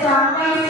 Sorry.